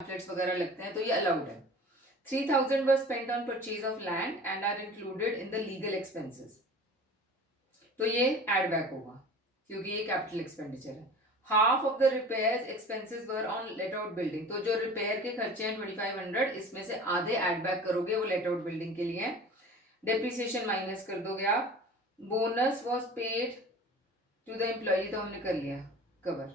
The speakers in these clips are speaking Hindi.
पैम्फलेट्स वगैरह लगते हैं, तो ये अलाउड है। 3000 was spent on purchase of land and are included in the legal expenses, तो ये एड बैक होगा क्योंकि ये कैपिटल एक्सपेंडिचर है। Half of the repair expenses were on let out building, तो जो रिपेयर के खर्चे हैं 2500, इसमें से आधे एड बैक करोगे, वो लेट आउट बिल्डिंग के लिए। डेप्रिसिएशन माइनस कर दोगे आप। Bonus was paid to the employ, तो हमने कर लिया कवर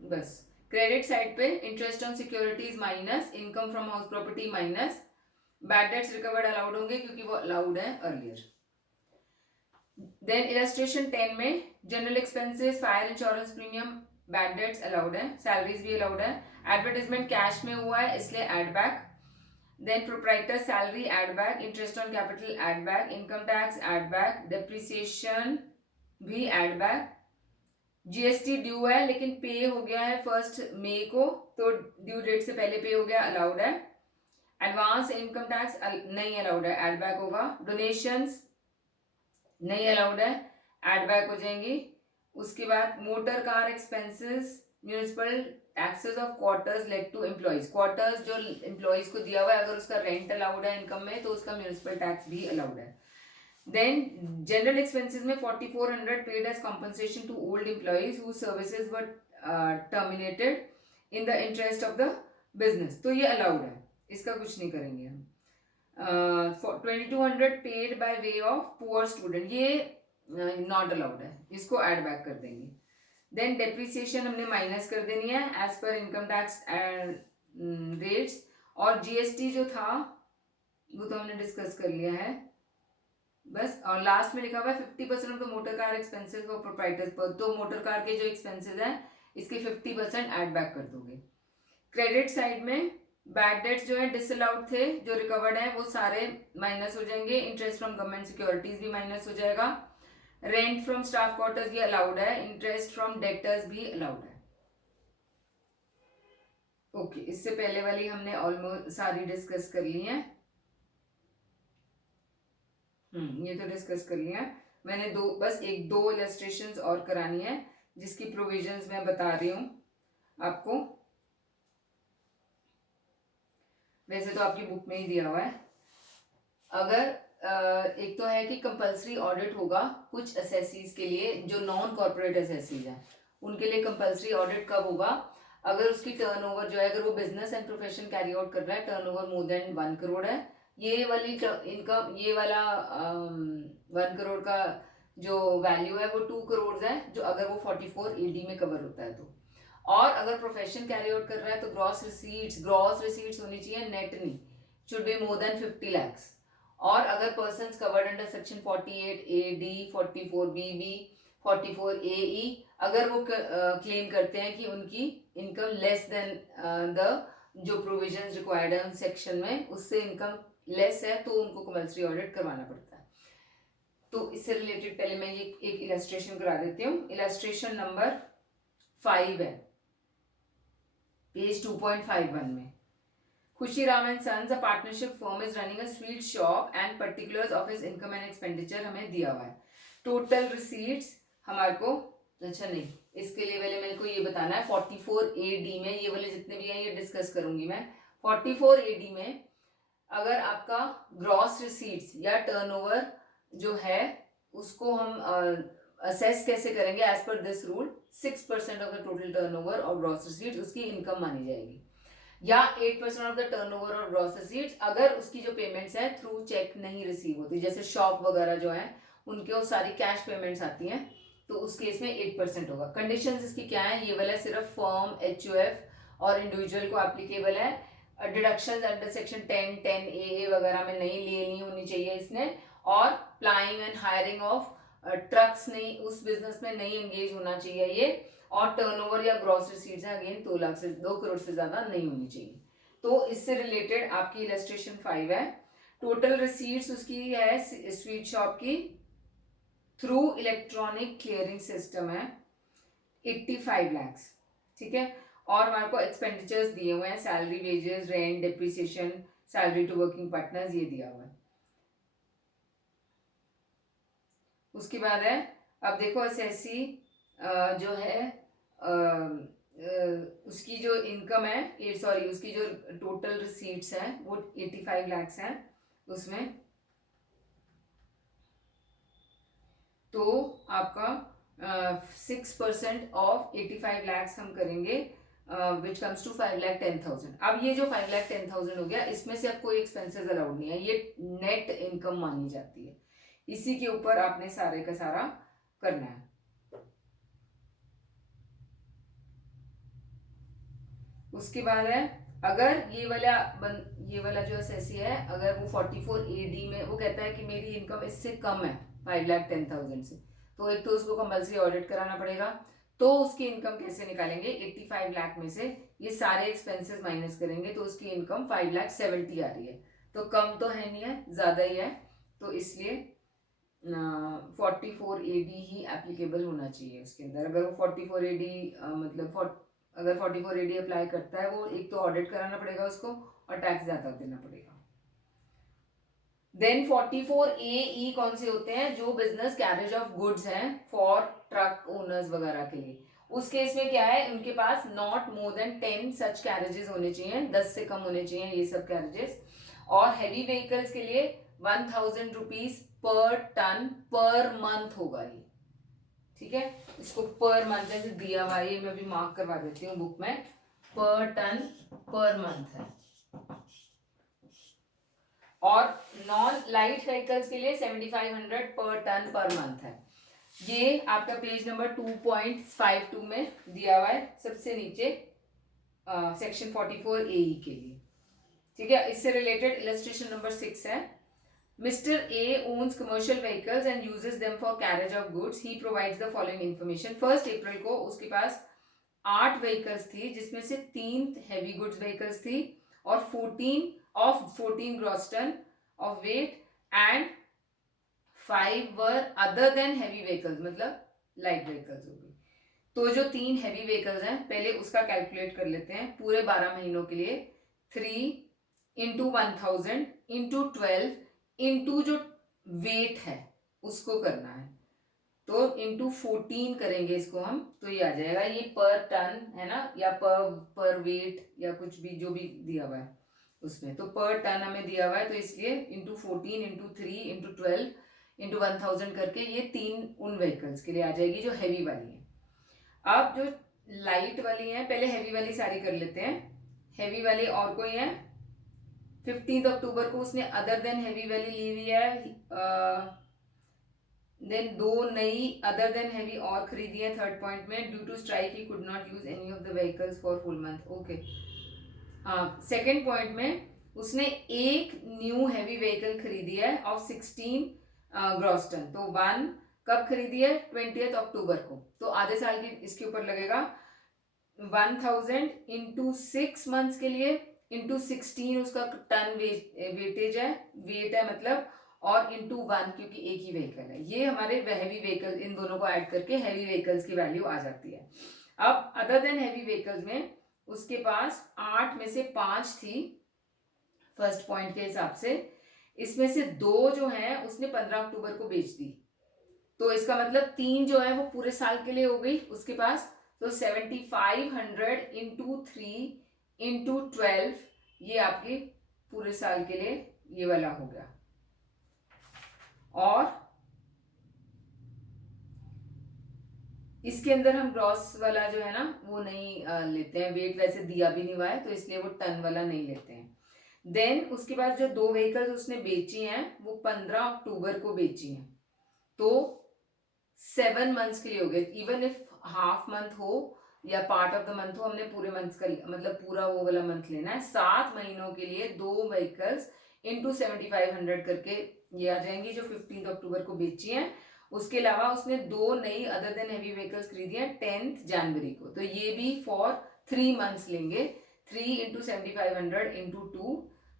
बस। क्रेडिट साइड पे interest on securities minus, income from house property minus, bad debts recovered allowed होंगे क्योंकि वो अलाउड है अर्लियर। देन इलस्ट्रेशन 10 में general expenses, fire insurance premium, bad debts allowed है, सैलरीज भी अलाउड है, एडवर्टाइजमेंट कैश में हुआ है इसलिए add back. Then proprietor salary add back, interest on capital add back, income tax add back, depreciation भी एड बैक। जीएसटी ड्यू है लेकिन पे हो गया है 1 मई को, तो ड्यू डेट से पहले पे हो गया, अलाउड है। एडवांस इनकम टैक्स नहीं अलाउड है, एड बैक होगा। डोनेशंस नहीं अलाउड है, एड बैक हो जाएंगी। उसके बाद motor car expenses, municipal taxes of quarters let to employees, quarters जो एम्प्लॉइज को दिया हुआ है अगर उसका रेंट अलाउड है इनकम में, तो उसका म्यूनिसिपल टैक्स भी अलाउड है। देन जनरल एक्सपेंसेस में 4400 paid as compensation to old employees who services were terminated in the interest of the business, तो ये अलाउड है, इसका कुछ नहीं करेंगे हम। 2200 paid by way of poor student, ये नॉट अलाउड है, इसको ऐड बैक कर देंगे। देन डेप्रिसिएशन हमने माइनस कर देनी है as per income tax rates. और जीएसटी जो था वो तो हमने डिस्कस कर लिया है बस। और लास्ट में लिखा हुआ है 50% of the motor car expenses for proprietors पर, तो मोटर कार के जो एक्सपेंसेस हैं इसके 50% ऐड बैक कर दोगे। क्रेडिट साइड में बैड डेट्स जो है डिसअलाउड थे, जो रिकवर्ड है वो सारे माइनस हो जाएंगे। इंटरेस्ट फ्रॉम गवर्नमेंट सिक्योरिटीज भी माइनस हो जाएगा। रेंट फ्रॉम स्टाफ क्वार्टर्स ये अलाउड है, इंटरेस्ट फ्रॉम डेटर्स भी अलाउड है। ओके, इससे पहले वाली हमने ऑलमोस्ट सारी डिस्कस कर ली है। ये तो डिस्कस कर लिया। मैंने बस एक दो इलस्ट्रेशंस और करानी है जिसकी प्रोविजंस मैं बता रही हूं आपको। वैसे तो आपकी बुक में ही दिया हुआ है। अगर एक तो है कि कंपलसरी ऑडिट होगा कुछ असेसीज के लिए, जो नॉन कॉर्पोरेट असेसीज हैं उनके लिए कंपलसरी ऑडिट कब होगा, अगर उसकी टर्नओवर जो है, अगर वो business and profession carry out कर रहा है, टर्नओवर मोर देन 1 करोड़ है, ये वाली इनकम, ये वाला 1 करोड़ का जो वैल्यू है वो 2 करोड़ है, जो अगर वो 44 एडी में कवर होता है तो। और अगर प्रोफेशन कैरी आउट कर रहा है तो ग्रॉस रिसीट्स होनी चाहिए, नेट नहीं, should be more than 50 lakhs। और अगर person covered under section 48 A D, 44 B B, 44 A E, अगर वो क्लेम करते हैं कि उनकी इनकम लेस देन द जो प्रोविजंस रिक्वायर्ड है उन सेक्शन में, उससे इनकम लेस है, तो उनको कंपल्सरी ऑडिट करवाना पड़ता है। तो इससे रिलेटेड पहले मैं ये एक इलस्ट्रेशन करा देती हूँ। इलस्ट्रेशन नंबर 5 है पेज 2.51 में। Khushi Ram and sons, a partnership firm is running a sweet shop and particulars of his income and expenditure हमें दिया हुआ है। टोटल रिसीट्स हमारे को, अच्छा नहीं, इसके लिए पहले मेरे को ये बताना है 44 AD में, ये वाले जितने भी हैं ये डिस्कस करूंगी मैं। 44 AD में अगर आपका ग्रॉस रिसीट्स या टर्नओवर जो है उसको हम असेस कैसे करेंगे, as per this rule 6% of the total turnover और ग्रॉस रिसीट्स उसकी इनकम मानी जाएगी, या 8% ऑफ द टर्नओवर और ग्रॉस रिसीट्स अगर उसकी जो पेमेंट्स है थ्रू चेक नहीं रिसीव होती, जैसे शॉप वगैरह जो है उनके वो सारी कैश पेमेंट्स आती हैं, तो उस केस में 8% होगा। कंडीशंस इसकी क्या है, ये वाला सिर्फ फर्म, HUF और इंडिविजुअल को एप्लीकेबल है। डिडक्शन अंडर सेक्शन 10 AA वगैरह में नहीं लेनी होनी चाहिए इसने। और प्लाइंग एंड हायरिंग ऑफ ट्रक्स नहीं, उस बिजनेस में नहीं एंगेज होना चाहिए ये। और टर्नओवर या ग्रॉस रिसीट्स है अगेन 2 करोड़ से ज्यादा नहीं होनी चाहिए। तो इससे रिलेटेड आपकी इलस्ट्रेशन 5 है। टोटल रिसीट्स उसकी है स्वीट शॉप की थ्रू इलेक्ट्रॉनिक क्लियरिंग सिस्टम है 85 lakhs, ठीक है। और हमारे को एक्सपेंडिचर्स दिए हुए हैं, salary, wages, rent, depreciation, salary to working partners, ये दिया हुआ है। उसके बाद है, अब देखो एसएससी जो है उसकी जो इनकम है, सॉरी उसकी जो टोटल रिसीट्स हैं वो 85 lakhs हैं उसमें, तो आपका 6% ऑफ 85 lakhs हम करेंगे विच कम्स टू 5,10,000। अब ये जो 5,10,000 हो गया, इसमें से अब कोई एक्सपेंसेस अलाउड नहीं है, ये नेट इनकम मानी जाती है, इसी के ऊपर आपने सारे का सारा करना है। उसके बाद है, अगर ये वाला जो एसएससी है, अगर वो 44AD में वो कहता है कि मेरी इनकम इससे कम है 5,10,000 से, तो एक तो उसको कंपल्सरी ऑडिट कराना पड़ेगा। तो उसकी इनकम कैसे निकालेंगे, 85 लाख में से ये सारे एक्सपेंसेस माइनस करेंगे, तो उसकी इनकम 5,70,000 आ रही है, तो कम तो है नहीं है, ज्यादा ही है, तो इसलिए 44AD ही एप्लीकेबल होना चाहिए उसके अंदर। अगर वो 44AD मतलब अगर 44AD अप्लाई करता है, वो एक तो ऑडिट कराना पड़ेगा उसको और टैक्स ज्यादा देना पड़ेगा। देन 44AE कौन से होते हैं, जो बिजनेस कैरेज ऑफ गुड्स हैं फॉर ट्रक ओनर्स वगैरह के लिए। उस केस में क्या है, उनके पास not more than 10 such carriages होने चाहिए, 10 से कम होने चाहिए ये सब कैरेजेस। और हैवी व्हीकल्स के लिए 1,000 rupees per ton per month होगा ये, ठीक है। इसको पर मंथ जैसे दिया हुआ है, मैं भी मार्क करवा देती हूँ बुक में, पर टन पर मंथ है। और नॉन लाइट व्हीकल्स के लिए 7,500 पर टन पर मंथ है। ये आपका पेज नंबर 2.52 में दिया हुआ है, सबसे नीचे सेक्शन 44AE के लिए, ठीक है। इससे रिलेटेड इलस्ट्रेशन नंबर 6 है। Mr. A owns commercial vehicles and uses them for carriage of goods. He provides the following information. 1 अप्रैल को उसके पास 8 व्हीकल्स थी, जिसमें से 3 हैवी गुड्स व्हीकल्स थी और 14 gross ton of weight and 5 were other than heavy vehicles, मतलब लाइट व्हीकल्स हो गई। तो जो 3 हैवी व्हीकल्स हैं, पहले उसका कैलकुलेट कर लेते हैं पूरे 12 महीनों के लिए। 3 इंटू 1,000 इंटू 12 इंटू जो वेट है उसको करना है, तो इंटू 14 करेंगे इसको हम, तो ये आ जाएगा, ये पर टन है ना, या पर वेट या कुछ भी जो भी दिया हुआ है उसमें, तो पर टन हमें दिया हुआ है, तो इसलिए इंटू 14 इंटू 3 इंटू 12 इंटू 1,000 करके ये 3 उन व्हीकल्स के लिए आ जाएगी जो हैवी वाली है। अब जो लाइट वाली है, पहले हैवी वाली सारी कर लेते हैं। हैवी वाली और कोई है, 15 अक्टूबर को उसने अदर देन हैवी वाली ली हुई है। देन 2 नई अदर देन हैवी और खरीदी है थर्ड पॉइंट में। Due to strike he could not use any of the vehicles for full month, okay. हाँ, सेकेंड पॉइंट में उसने एक न्यू हैवी व्हीकल खरीदी है ऑफ 16 ग्रॉस टन, तो 1 कब खरीदी है, 20 अक्टूबर को, तो आधे साल की इसके ऊपर लगेगा। 1,000 इंटू 6 मंथ्स के लिए इंटू 16 उसका टन वेटेज है, वेट है मतलब, और इंटू 1 क्योंकि एक ही व्हीकल है। ये हमारे हैवी व्हीकल, इन दोनों को ऐड करके हैवी व्हीकल्स की वैल्यू आ जाती है। अब अदर देन हैवी व्हीकल्स में उसके पास 8 में से 5 थी फर्स्ट पॉइंट के हिसाब से, इसमें से 2 जो है उसने 15 अक्टूबर को बेच दी, तो इसका मतलब 3 जो है वो पूरे साल के लिए हो गई उसके पास, तो 7,500 इंटू 3 इंटू 12 ये आपके पूरे साल के लिए ये वाला हो गया। और इसके अंदर हम ग्रॉस वाला जो है ना वो नहीं लेते हैं, वेट वैसे दिया भी नहीं हुआ है, तो इसलिए वो टन वाला नहीं लेते हैं। देन उसके बाद जो 2 व्हीकल्स उसने बेची हैं वो 15 अक्टूबर को बेची हैं, तो 7 मंथ्स के लिए हो गए। इवन इफ हाफ मंथ हो या पार्ट ऑफ द मंथ हो, हमने पूरे मंथ का मतलब पूरा वो वाला मंथ लेना है। 7 महीनों के लिए 2 व्हीकल्स इंटू 7,500 करके ये आ जाएंगी जो 15 अक्टूबर को बेची हैं। उसके अलावा उसने 2 नई अदर देन हैवी व्हीकल्स खरीदी हैं 10 जनवरी को, तो ये भी फॉर 3 मंथ्स लेंगे। 3 इंटू 7,500 इंटू 2,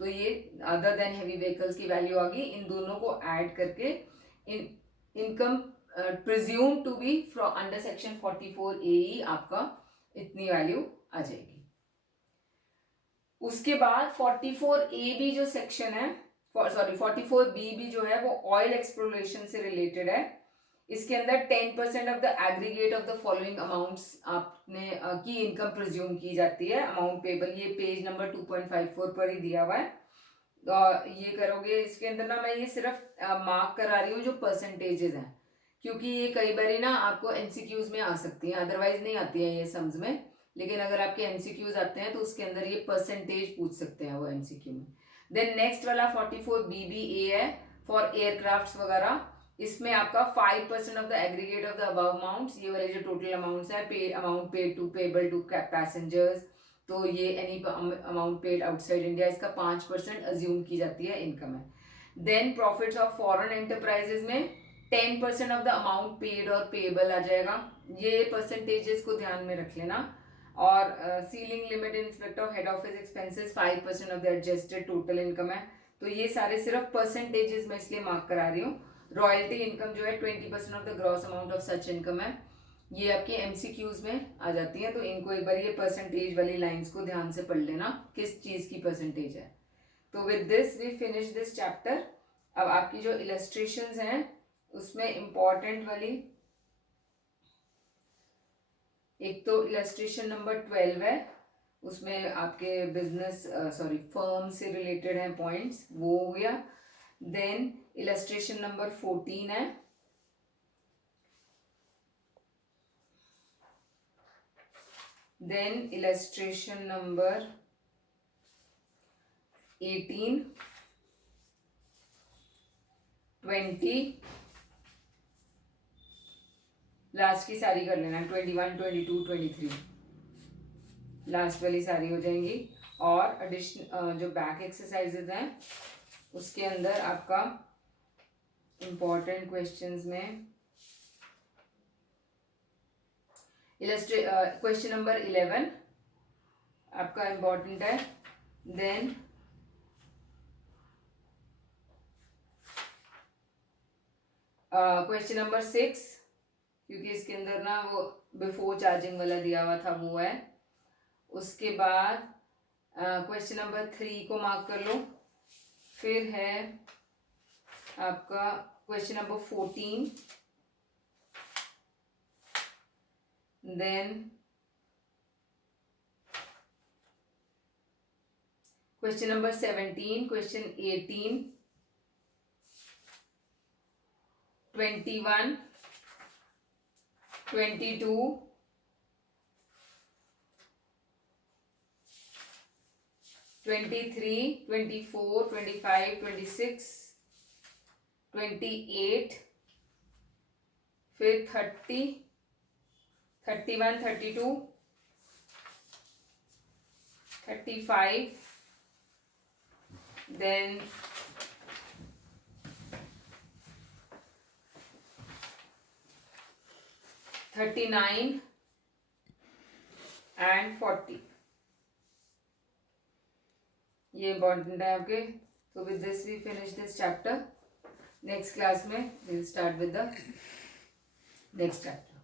तो ये अदर देन हैवी व्हीकल्स की वैल्यू आ गई। इन दोनों को ऐड करके income presume to be from under section 44AE आपका इतनी वैल्यू आ जाएगी। उसके बाद 44A जो सेक्शन है, सॉरी 44B जो है वो ऑयल एक्सप्लोरेशन से रिलेटेड है। इसके अंदर 10% of the aggregate of the following amounts आपने की इनकम प्रिज्यूम की जाती है अमाउंट पेबल। ये पेज नंबर 2.54 पर ही दिया हुआ है। ये करोगे, इसके अंदर ना मैं ये सिर्फ मार्क करा रही हूँ जो परसेंटेजेस हैं, क्योंकि ये कई बार ना आपको एमसीक्यूज में आ सकती हैं, अदरवाइज नहीं आती है ये सम्स में। लेकिन अगर आपके एमसीक्यूज आते हैं तो उसके अंदर ये परसेंटेज पूछ सकते हैं वो एमसीक्यू में। देन नेक्स्ट वाला 44 BBA है फॉर एयरक्राफ्ट वगैरह। इसमें आपका 5% of the aggregate of the above amounts, ये वाले जो टोटल अमाउंट्स है, पे amount paid to payable to passengers, तो ये any amount paid outside India, इसका 5% अज्यूम की जाती है इनकम है। Then profits of foreign enterprises में 10% ऑफ द अमाउंट पेड और पेबल आ जाएगा। ये परसेंटेजेस को ध्यान में रख लेना। और ceiling limit in respect of head office expenses 5% of the adjusted total income है। तो ये सारे सिर्फ परसेंटेजेस में इसलिए मार्क करा रही हूँ। रॉयल्टी इनकम जो है 20% of the gross amount of such income है। ये आपके एमसीक्यूज में आ जाती हैं, तो इनको एक बार ये परसेंटेज वाली लाइंस को ध्यान से पढ़ लेना किस चीज की परसेंटेज है। तो with this we finish this chapter. अब आपकी जो इलस्ट्रेशंस हैं उसमें इंपॉर्टेंट वाली एक तो इलस्ट्रेशन नंबर 12 है, उसमें आपके बिजनेस फर्म से रिलेटेड है पॉइंट्स, वो हो गया। देन इलस्ट्रेशन नंबर 14 है, then illustration number 18, 20, लास्ट की सारी कर लेना, 21, 22, 23 लास्ट वाली सारी हो जाएंगी। और एडिशनल जो बैक एक्सरसाइजेज हैं उसके अंदर आपका इंपॉर्टेंट क्वेश्चंस में क्वेश्चन नंबर 11 आपका इंपॉर्टेंट है। देन क्वेश्चन नंबर 6, क्योंकि इसके अंदर ना वो बिफोर चार्जिंग वाला दिया हुआ था वो है। उसके बाद क्वेश्चन नंबर 3 को मार्क कर लो। फिर है आपका question number 14, then question number 17, question 18, 21, 22, 23, 24, 25, 26, 28, फिर 30, 31, 32, 35, then 39 and 40। ये इम्पॉर्टेंट है आपके। तो with this we finish this chapter. Next class में will start with the next chapter.